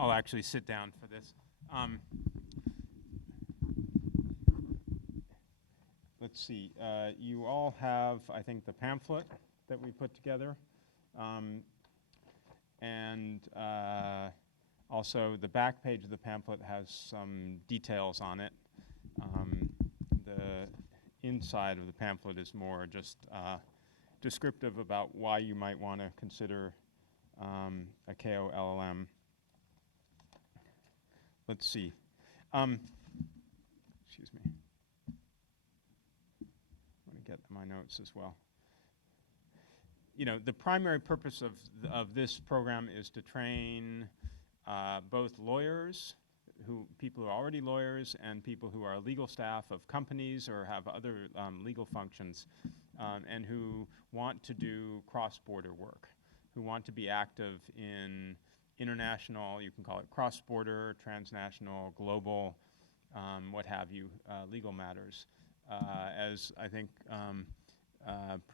I'll actually sit down for this. Let's see. You all have, I think, the pamphlet that we put together. And also the back page of the pamphlet has some details on it. The inside of the pamphlet is more just descriptive about why you might want to consider a KLS-LL.M. Let's see. Excuse me. I want to get my notes as well. You know, the primary purpose of this program is to train both lawyers, people who are already lawyers, and people who are legal staff of companies or have other legal functions, and who want to do cross-border work, who want to be active in international, you can call it cross-border, transnational, global, what have you, legal matters. As I think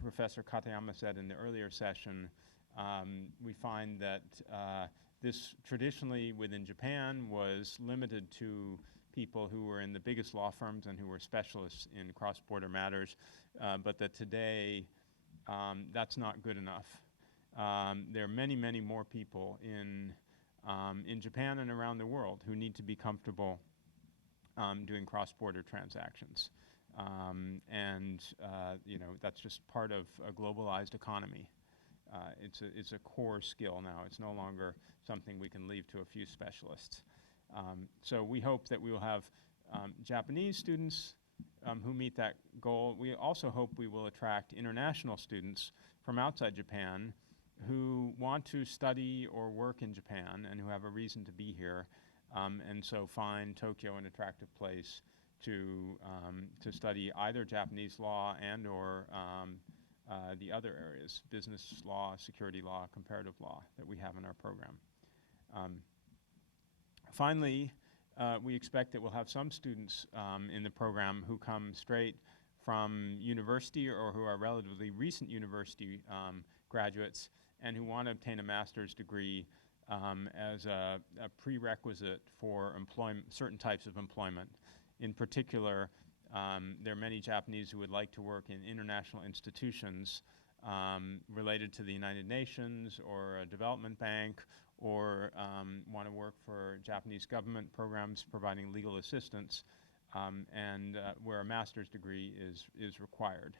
Professor Katayama said in the earlier session, we find that this traditionally within Japan was limited to people who were in the biggest law firms and who were specialists in cross-border matters, but that today that's not good enough. There are many, many more people in Japan and around the world who need to be comfortable doing cross-border transactions. You know, that's just part of a globalized economy. It's a core skill now. It's no longer something we can leave to a few specialists. So we hope that we will have Japanese students who meet that goal. We also hope we will attract international students from outside Japan who want to study or work in Japan and who have a reason to be here, and so find Tokyo an attractive place to study either Japanese law and or the other areas, business law, security law, comparative law that we have in our program. Finally, we expect that we'll have some students in the program who come straight from university or who are relatively recent university graduates and who want to obtain a master's degree as a prerequisite for certain types of employment. In particular, there are many Japanese who would like to work in international institutions related to the United Nations or a development bank, or want to work for Japanese government programs providing legal assistance, and where a master's degree is required.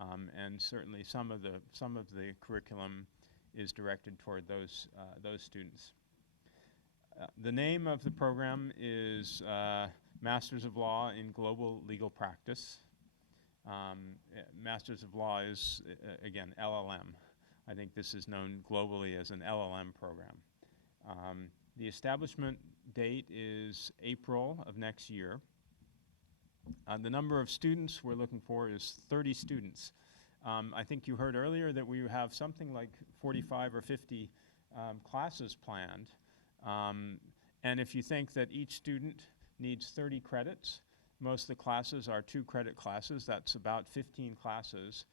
And certainly some of the curriculum is directed toward those students. The name of the program is Masters of Law in Global Legal Practice. Masters of Law is, again, LLM. I think this is known globally as an LLM program. The establishment date is April of next year. The number of students we're looking for is 30 students. I think you heard earlier that we have something like 45 or 50 classes planned. And if you think that each student needs 30 credits, most of the classes are 2-credit classes. That's about 15 classes.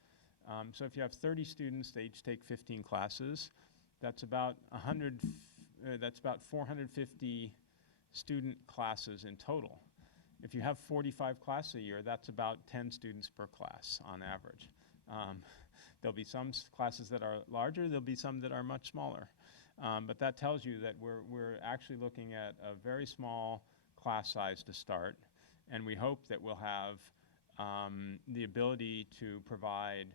So if you have 30 students, they each take 15 classes. That's about 450 student classes in total. If you have 45 classes a year, that's about 10 students per class on average. There'll be some classes that are larger, there'll be some that are much smaller. But that tells you that we're actually looking at a very small class size to start, and we hope that we'll have the ability to provide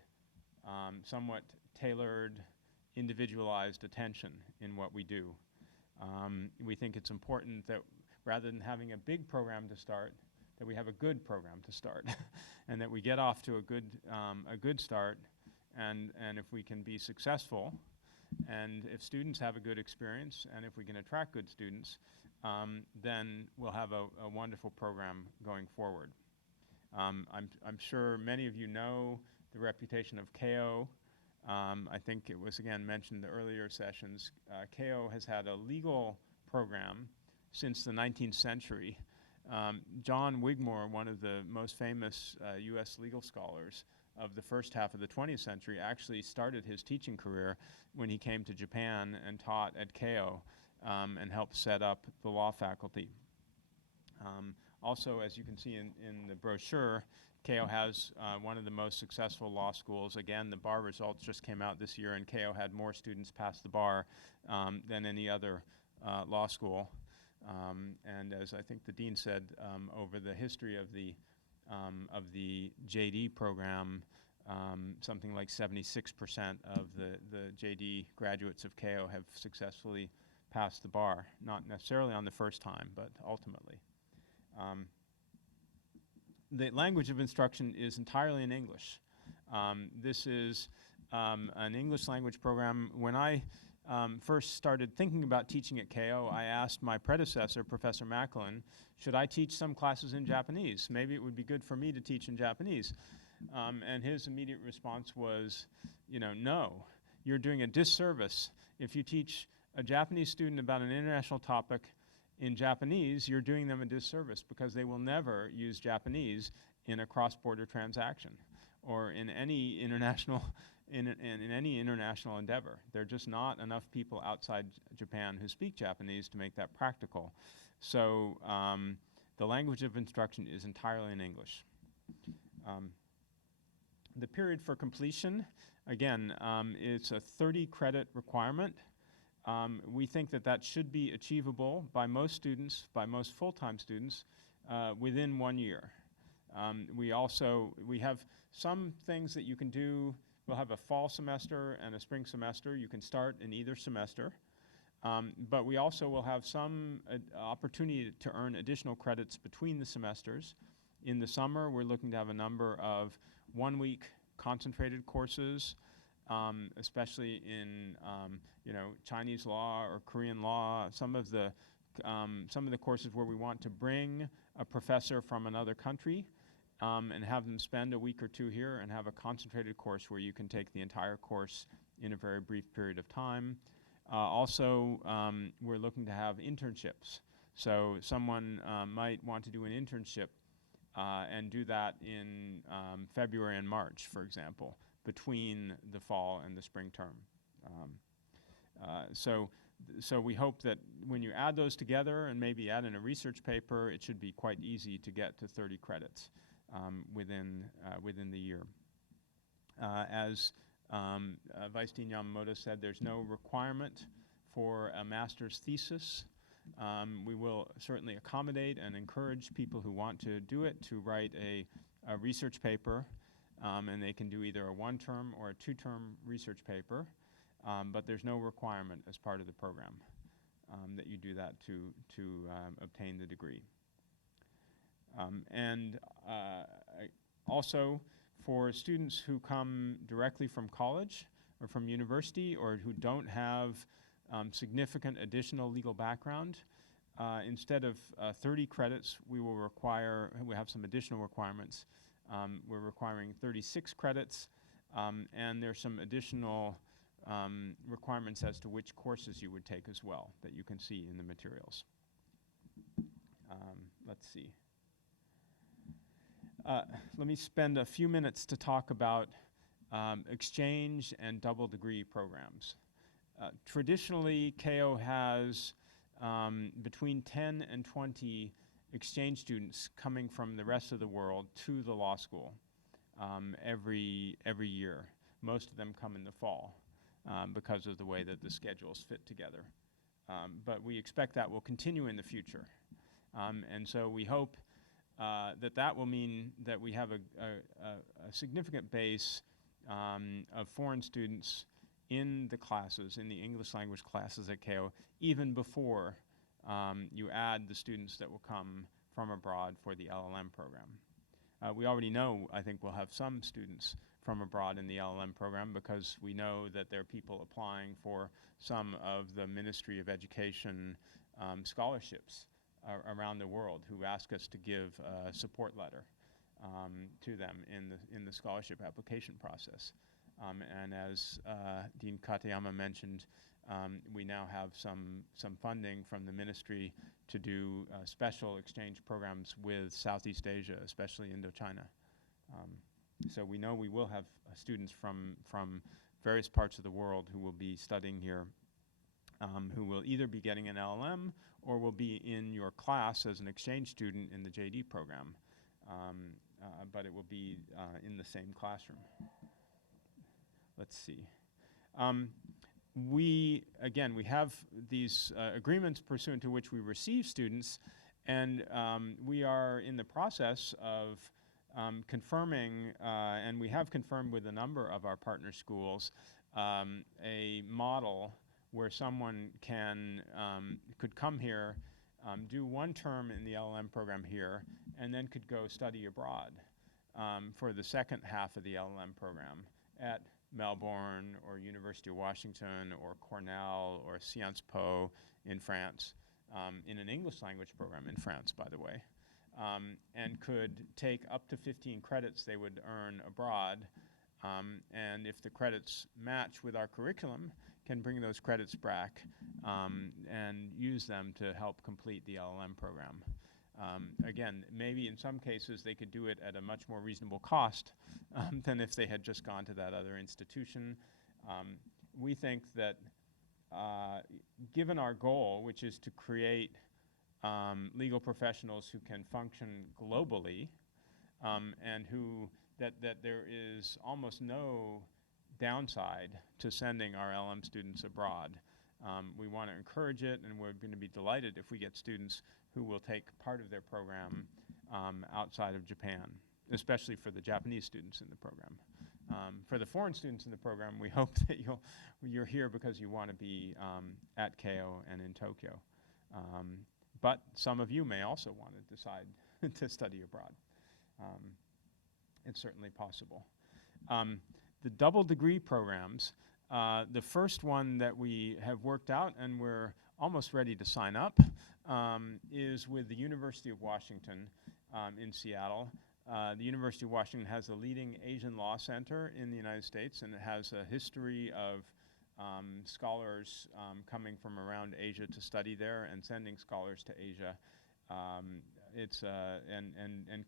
somewhat tailored, individualized attention in what we do. We think it's important that rather than having a big program to start, that we have a good program to start, and that we get off to a good start, and if we can be successful, and if students have a good experience, and if we can attract good students, then we'll have a wonderful program going forward. I'm sure many of you know the reputation of Keio. I think it was again mentioned in the earlier sessions. Keio has had a legal program since the 19th century. John Wigmore, one of the most famous US legal scholars of the first half of the 20th century, actually started his teaching career when he came to Japan and taught at Keio and help set up the law faculty. Also, as you can see in the brochure, Keio has one of the most successful law schools. Again, the bar results just came out this year, and Keio had more students pass the bar than any other law school. And as I think the dean said, over the history of the JD program, something like 76% of the JD graduates of Keio have successfully passed the bar, not necessarily on the first time, but ultimately. The language of instruction is entirely in English. This is an English language program. When I first started thinking about teaching at Keio, I asked my predecessor, Professor Macklin, should I teach some classes in Japanese? Maybe it would be good for me to teach in Japanese. And his immediate response was, no, you're doing a disservice. If you teach a Japanese student about an international topic in Japanese, you're doing them a disservice because they will never use Japanese in a cross-border transaction or in any international in any international endeavor. There are just not enough people outside Japan who speak Japanese to make that practical. So the language of instruction is entirely in English. The period for completion, again, it's a 30-credit requirement. We think that should be achievable by most students, by most full-time students, within 1 year. We have some things that you can do. We'll have a fall semester and a spring semester. You can start in either semester. But we also will have some opportunity to earn additional credits between the semesters. In the summer, we're looking to have a number of one-week concentrated courses, especially in Chinese law or Korean law. Some of the courses where we want to bring a professor from another country and have them spend a week or two here and have a concentrated course where you can take the entire course in a very brief period of time. Also, we're looking to have internships. So someone might want to do an internship and do that in February and March, for example, between the fall and the spring term. So we hope that when you add those together and maybe add in a research paper, it should be quite easy to get to 30 credits within the year. As Vice Dean Yamamoto said, there's no requirement for a master's thesis. We will certainly accommodate and encourage people who want to do it to write a research paper, and they can do either a one-term or a two-term research paper, but there's no requirement as part of the program that you do that to obtain the degree. Also, for students who come directly from college or from university or who don't have significant additional legal background, instead of 30 credits, we have some additional requirements. We're requiring 36 credits, and there's some additional requirements as to which courses you would take as well that you can see in the materials. Let's see. Let me spend a few minutes to talk about exchange and double degree programs. Traditionally, Keio has between 10 and 20 exchange students coming from the rest of the world to the law school every year. Most of them come in the fall because of the way that the schedules fit together. But we expect that will continue in the future. And so we hope that will mean that we have a significant base of foreign students in the classes, in the English language classes at Keio, even before you add the students that will come from abroad for the LLM program. We already know, I think, we'll have some students from abroad in the LLM program because we know that there are people applying for some of the Ministry of Education scholarships around the world who ask us to give a support letter to them in the scholarship application process. And as Dean Katayama mentioned, we now have some funding from the ministry to do special exchange programs with Southeast Asia, especially Indochina. So we know we will have students from various parts of the world who will be studying here who will either be getting an LLM or will be in your class as an exchange student in the JD program. But it will be in the same classroom. Let's see. We have these agreements pursuant to which we receive students, and we are in the process of confirming, and we have confirmed with a number of our partner schools, a model where someone could come here, do one term in the LLM program here, and then could go study abroad for the second half of the LLM program at Melbourne or University of Washington or Cornell or Sciences Po in France, in an English language program in France, by the way, and could take up to 15 credits they would earn abroad, and if the credits match with our curriculum, can bring those credits back and use them to help complete the LLM program. Again, maybe in some cases they could do it at a much more reasonable cost than if they had just gone to that other institution. We think that given our goal, which is to create legal professionals who can function globally, and that there is almost no downside to sending our LM students abroad. We want to encourage it, and we're going to be delighted if we get students who will take part of their program outside of Japan, especially for the Japanese students in the program. For the foreign students in the program, we hope that you're here because you want to be at Keio and in Tokyo. But some of you may also want to decide to study abroad. It's certainly possible. The double degree programs, the first one that we have worked out and we're almost ready to sign up is with the University of Washington in Seattle. The University of Washington has a leading Asian law center in the United States, and it has a history of scholars coming from around Asia to study there and sending scholars to Asia. And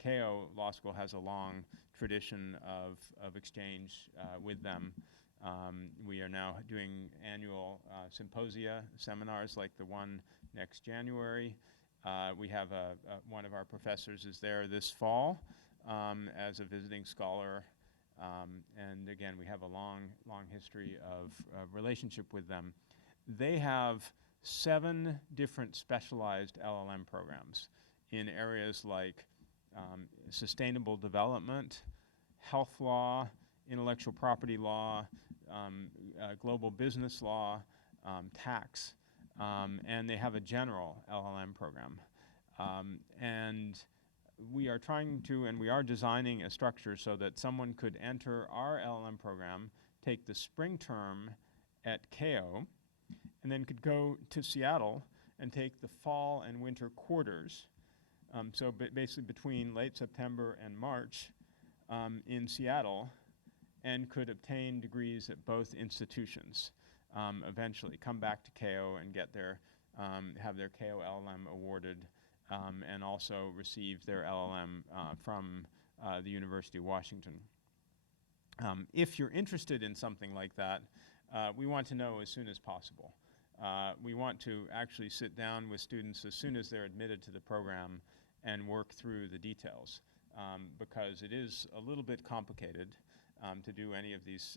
Keio Law School has a long tradition of exchange with them. We are now doing annual symposia, seminars like the one next January. We have one of our professors is there this fall as a visiting scholar. And again, we have a long history of relationship with them. They have 7 different specialized LLM programs in areas like sustainable development, health law, intellectual property law, global business law, tax, and they have a general LLM program. And we are trying to, and we are designing a structure so that someone could enter our LLM program, take the spring term at Keio, and then could go to Seattle and take the fall and winter quarters. So basically between late September and March in Seattle, and could obtain degrees at both institutions. Eventually come back to Keio and get have their KLS-LL-M awarded, and also receive their LLM from the University of Washington. If you're interested in something like that, we want to know as soon as possible. We want to actually sit down with students as soon as they're admitted to the program and work through the details, because it is a little bit complicated to do any of these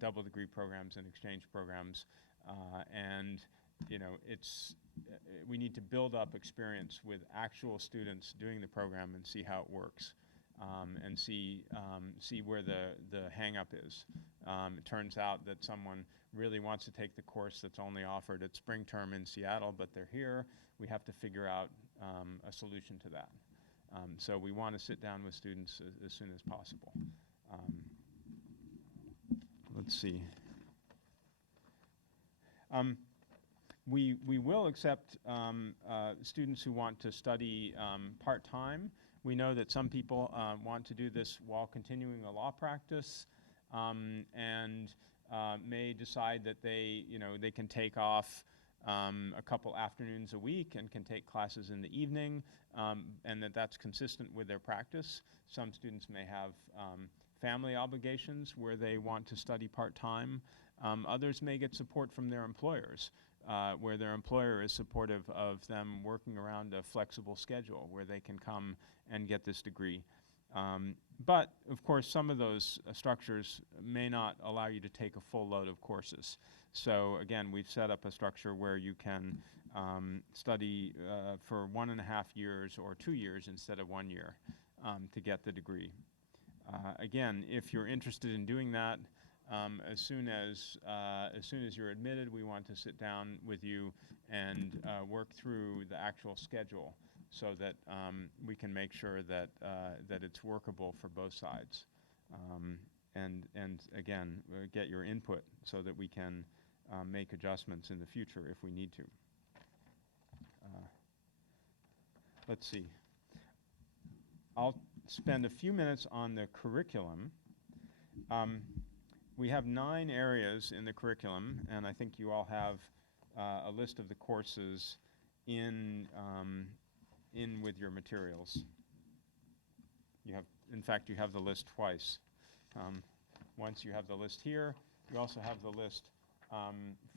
double degree programs and exchange programs, and we need to build up experience with actual students doing the program and see how it works, and see where the hang-up is. It turns out that someone really wants to take the course that's only offered at spring term in Seattle, but they're here. We have to figure out a solution to that. So we want to sit down with students as soon as possible. Let's see. We will accept students who want to study part-time. We know that some people want to do this while continuing a law practice, and may decide that they can take off a couple afternoons a week and can take classes in the evening, and that's consistent with their practice. Some students may have family obligations where they want to study part-time, Others may get support from their employers, where their employer is supportive of them working around a flexible schedule where they can come and get this degree. But, of course, some of those structures may not allow you to take a full load of courses. So, again, we've set up a structure where you can study for 1.5 years or 2 years instead of 1 year to get the degree. Again, if you're interested in doing that, as soon as you're admitted, we want to sit down with you and work through the actual schedule so that we can make sure that it's workable for both sides. And again, get your input so that we can make adjustments in the future if we need to. Let's see. I'll spend a few minutes on the curriculum. We have 9 areas in the curriculum, and I think you all have a list of the courses in with your materials. You have, in fact, you have the list twice. Once you have the list here, you also have the list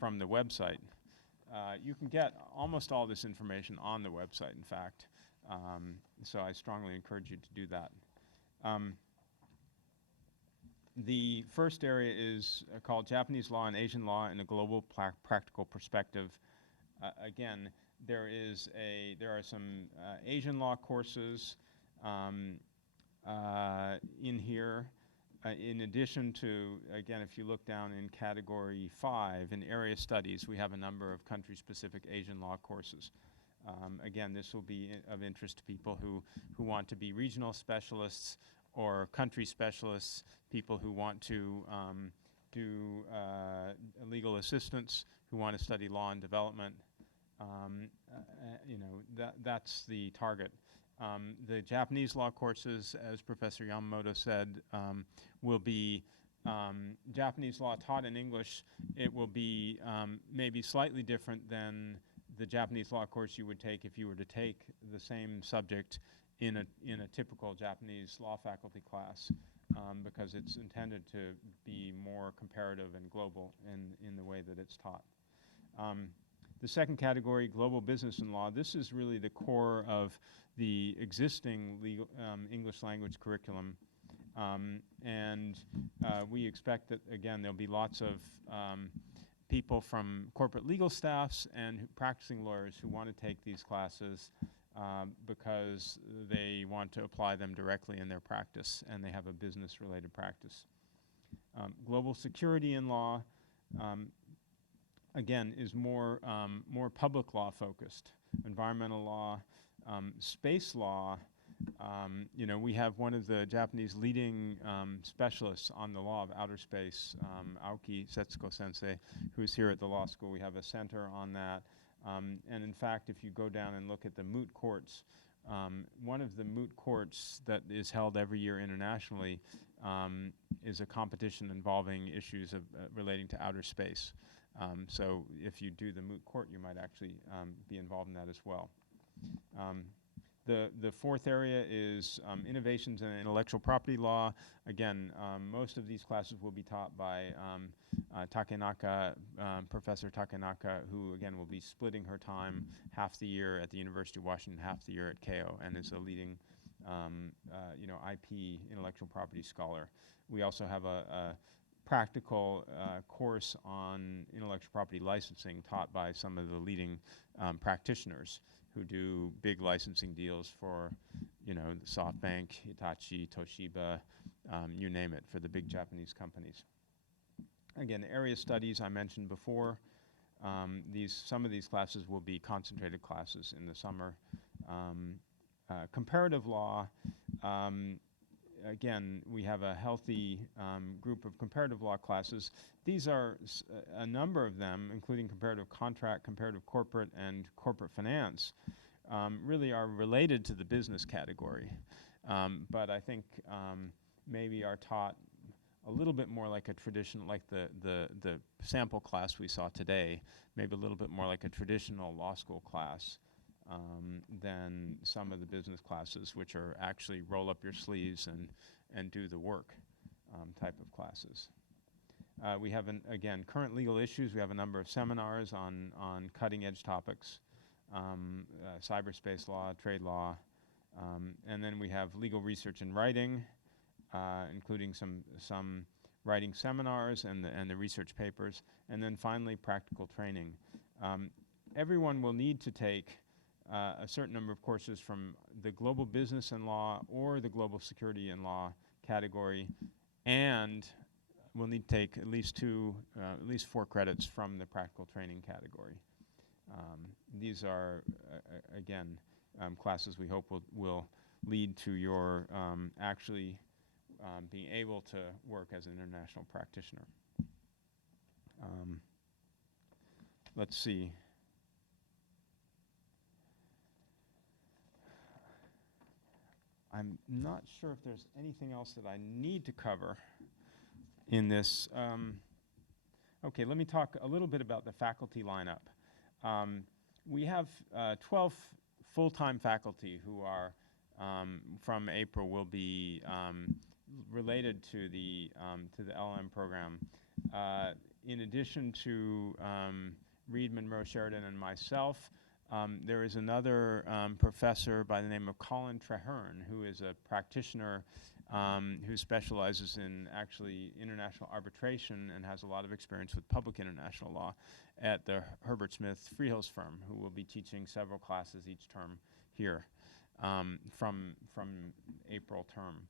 from the website. You can get almost all this information on the website, in fact. So I strongly encourage you to do that. The first area is called Japanese Law and Asian Law in a Global Practical Perspective. Again, there are some Asian law courses in here. In addition to, again, if you look down in category 5, in area studies, we have a number of country-specific Asian law courses. Again, this will be of interest to people who want to be regional specialists or country specialists, people who want to do legal assistance, who want to study law and development. You know, that's the target. The Japanese law courses, as Professor Yamamoto said, will be Japanese law taught in English. It will be maybe slightly different than the Japanese law course you would take if you were to take the same subject in a typical Japanese law faculty class, because it's intended to be more comparative and global in the way that it's taught. The second category, global business and law, this is really the core of the existing legal, English language curriculum. And we expect that, again, there'll be lots of people from corporate legal staffs and practicing lawyers who want to take these classes because they want to apply them directly in their practice and they have a business-related practice. Global security in law, again, is more public law focused. Environmental law, space law. You know, we have one of the Japanese leading specialists on the law of outer space, Aoki Setsuko-sensei, who's here at the law school. We have a center on that. And in fact, if you go down and look at the moot courts, one of the moot courts that is held every year internationally is a competition involving issues of relating to outer space. So if you do the moot court, you might actually be involved in that as well. The fourth area is innovations in intellectual property law. Again, most of these classes will be taught by Takenaka, Professor Takenaka, who again will be splitting her time half the year at the University of Washington, half the year at Keio, and is a leading you know, IP intellectual property scholar. We also have a practical course on intellectual property licensing taught by some of the leading practitioners who do big licensing deals for, you know, SoftBank, Hitachi, Toshiba, you name it, for the big Japanese companies. Again, area studies I mentioned before. Some of these classes will be concentrated classes in the summer. Comparative law, again, we have a healthy group of comparative law classes. These are a number of them, including comparative contract, comparative corporate, and corporate finance, really are related to the business category. But I think maybe are taught a little bit more like a traditional, like the sample class we saw today, maybe a little bit more like a traditional law school class than some of the business classes, which are actually roll up your sleeves and do the work type of classes. We have, again, current legal issues. We have a number of seminars on cutting-edge topics, cyberspace law, trade law, and then we have legal research and writing, including some writing seminars and the research papers, and then finally practical training. Everyone will need to take a certain number of courses from the global business and law or the global security and law category, and we'll need to take at least 4 credits from the practical training category. These are, again, classes we hope will lead to your actually being able to work as an international practitioner. Let's see. I'm not sure if there's anything else that I need to cover in this. Okay, let me talk a little bit about the faculty lineup. We have 12 full-time faculty who are, from April, will be related to the LLM program. In addition to Reed, Monroe, Sheridan, and myself, there is another professor by the name of Colin Traherne, who is a practitioner who specializes in actually international arbitration and has a lot of experience with public international law at the Herbert Smith Freehills firm, who will be teaching several classes each term here from April term.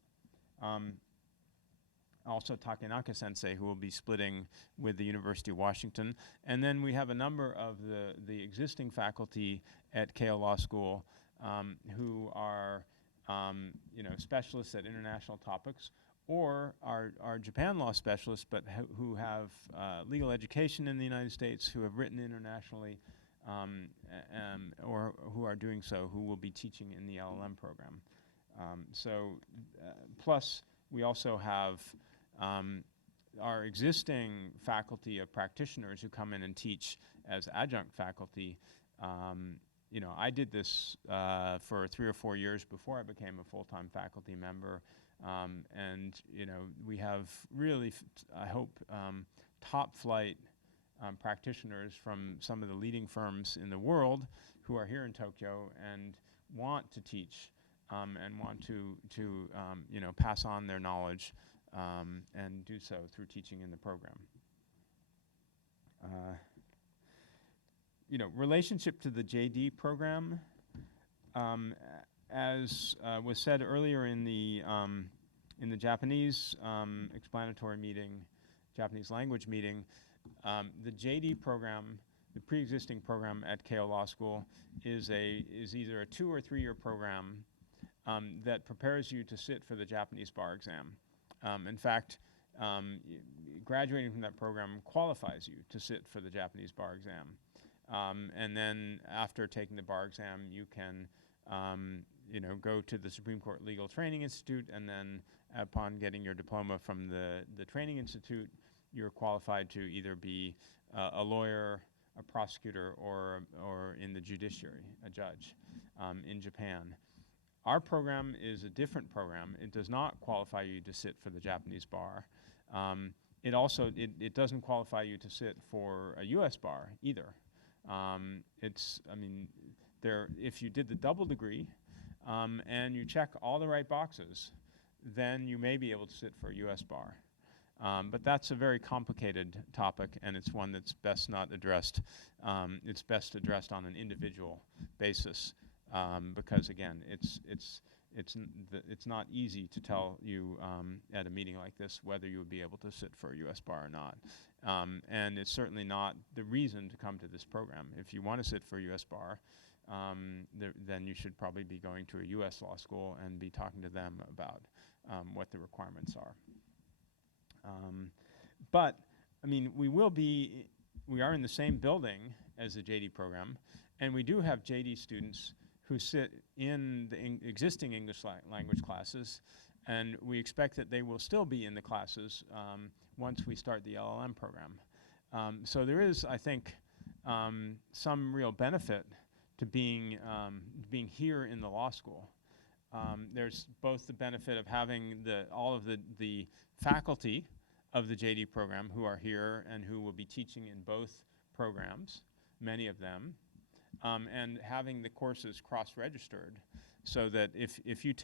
Also Takenaka Sensei, who will be splitting with the University of Washington. And then we have a number of the existing faculty at Keio Law School who are specialists at international topics, or are Japan law specialists, but who have legal education in the United States, who have written internationally, or who are doing so, who will be teaching in the LLM program. Plus we also have our existing faculty of practitioners who come in and teach as adjunct faculty. I did this for 3 or 4 years before I became a full-time faculty member, and we have really, I hope, top-flight practitioners from some of the leading firms in the world who are here in Tokyo and want to teach and want to pass on their knowledge and do so through teaching in the program. Relationship to the JD program, as was said earlier in the Japanese explanatory meeting, Japanese language meeting, the JD program, the pre-existing program at Keio Law School, is either a 2 or 3 year program that prepares you to sit for the Japanese bar exam. In fact, graduating from that program qualifies you to sit for the Japanese bar exam. And then after taking the bar exam, you can go to the Supreme Court Legal Training Institute, and then upon getting your diploma from the Training Institute, you're qualified to either be a lawyer, a prosecutor, or in the judiciary, a judge in Japan. Our program is a different program. It does not qualify you to sit for the Japanese bar. It also doesn't qualify you to sit for a U.S. bar either. If you did the double degree and you check all the right boxes, then you may be able to sit for a U.S. bar. But that's a very complicated topic, and it's one that's best not addressed. It's best addressed on an individual basis. Because again, it's not easy to tell you at a meeting like this whether you would be able to sit for a U.S. bar or not. And it's certainly not the reason to come to this program. If you want to sit for a U.S. bar, then you should probably be going to a U.S. law school and be talking to them about what the requirements are. But I mean, we are in the same building as the JD program, and we do have JD students who sit in the existing English language classes, and we expect that they will still be in the classes once we start the LLM program. So there is, I think, some real benefit to being here in the law school. There's both the benefit of having all of the faculty of the JD program who are here and who will be teaching in both programs, many of them, and having the courses cross-registered so that if you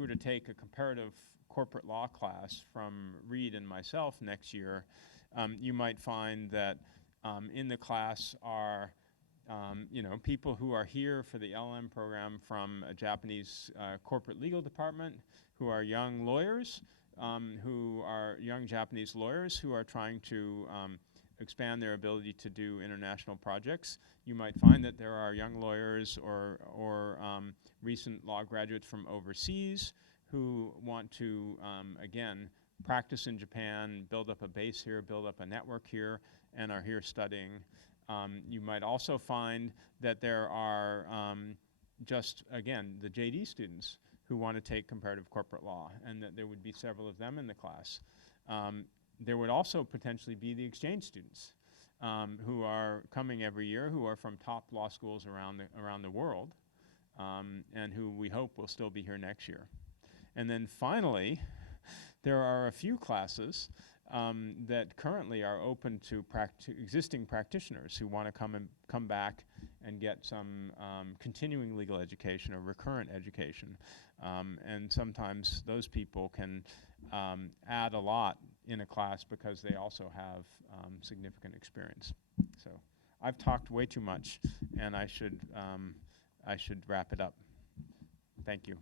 were to take a comparative corporate law class from Reed and myself next year, you might find that in the class are people who are here for the LLM program from a Japanese corporate legal department, who are young lawyers, who are young Japanese lawyers who are trying to expand their ability to do international projects. You might find that there are young lawyers or recent law graduates from overseas who want to, again, practice in Japan, build up a base here, build up a network here, and are here studying. You might also find that there are just, again, the JD students who want to take comparative corporate law, and that there would be several of them in the class. There would also potentially be the exchange students who are coming every year, who are from top law schools around the world, and who we hope will still be here next year. And then finally, there are a few classes that currently are open to existing practitioners who want to come back and get some continuing legal education or recurrent education. And sometimes those people can add a lot in a class because they also have significant experience. So I've talked way too much, and I should wrap it up. Thank you.